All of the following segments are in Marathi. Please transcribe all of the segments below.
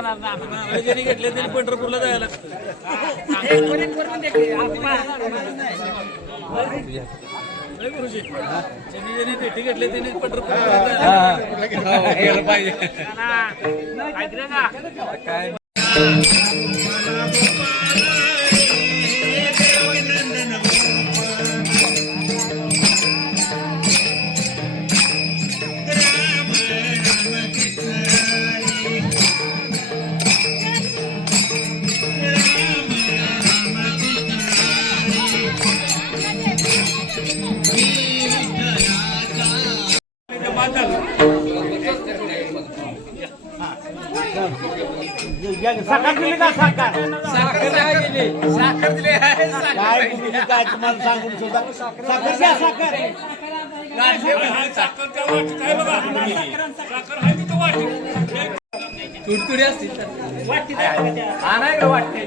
राम म्हणा जरी घेतले तरी पंढरपूरला जायला नाही गुरुजी. ज्यांनी ज्यांनी पेटी घेतले त्यांनी पंढरपूरला पाहिजे. साखर दिली का साखर. साखर साखर दिले काय तुम्ही काय तुम्हाला सांगून सुद्धा? साखर द्या साखर. तुडतुडी असतील हा का वाटते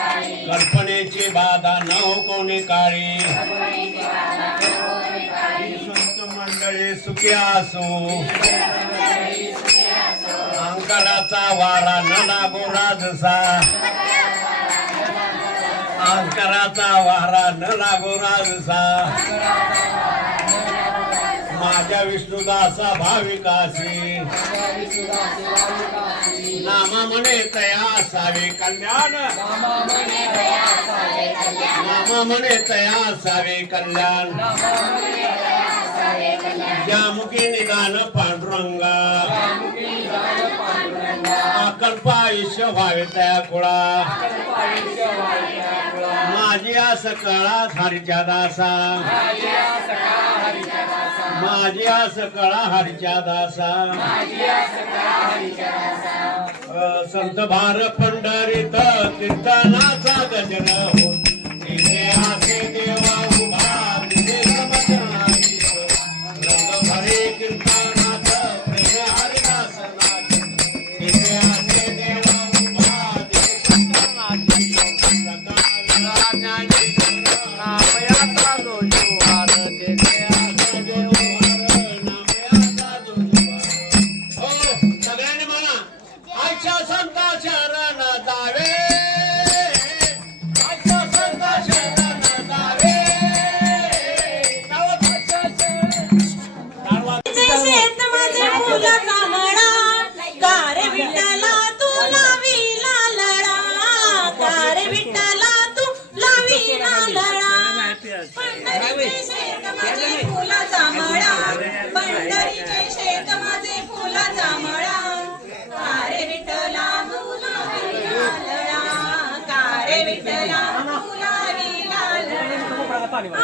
कल्पनेची बाधा न हो कोणी काळी. संत मंडळी सुखी असो. अंकाराचा वारा न लागो राजसा अंकाराचा वारा न लागो राजसा माझ्या विष्णुदासा भाविकाशी. नाम म्हणे तया असावे कल्याण. नाम म्हणे तया असावे कल्याण. ज्यामुखी निदान पांडुरंगा. अकल्प आयुष्य व्हावे तया कुळा माझी आस कळा हरिच्या दासा. माझ्या सकळा हरिच्या दासा. संत भार पंढरीत कीर्तनाचा गजर होते देवा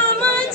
আমার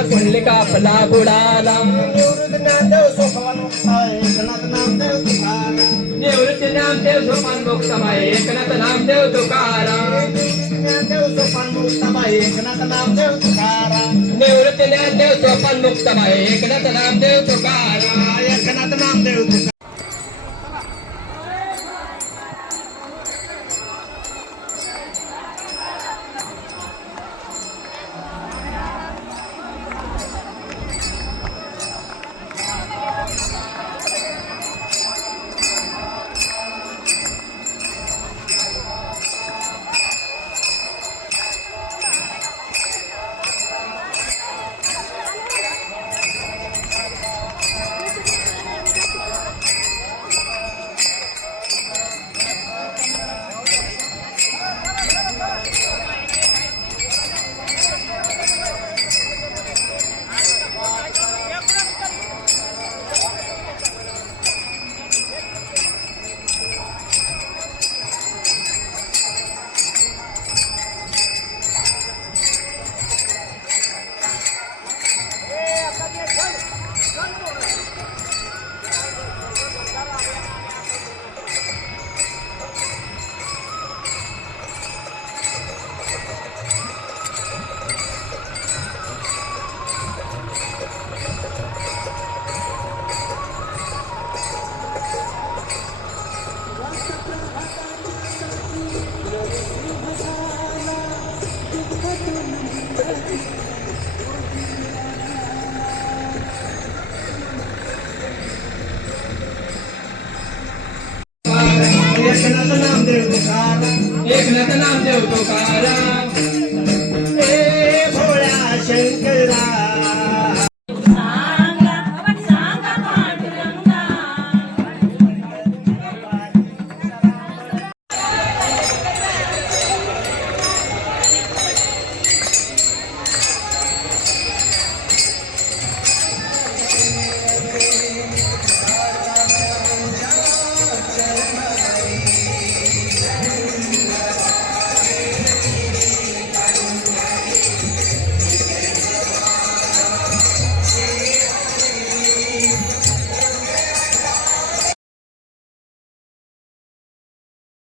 विठ्ठला कोणले कापला बुडाला निवृत्ती नामदेव सोपान मुक्तमाय एकनाथ नामदेव तुकाराम. निवृत्ती ज्ञानदेव सोपान मुक्तमाय एकनाथ नामदेव तुकाराम. एकनाथ नामदेव एक नाम देव तुकारा एक नाम देव तुकारा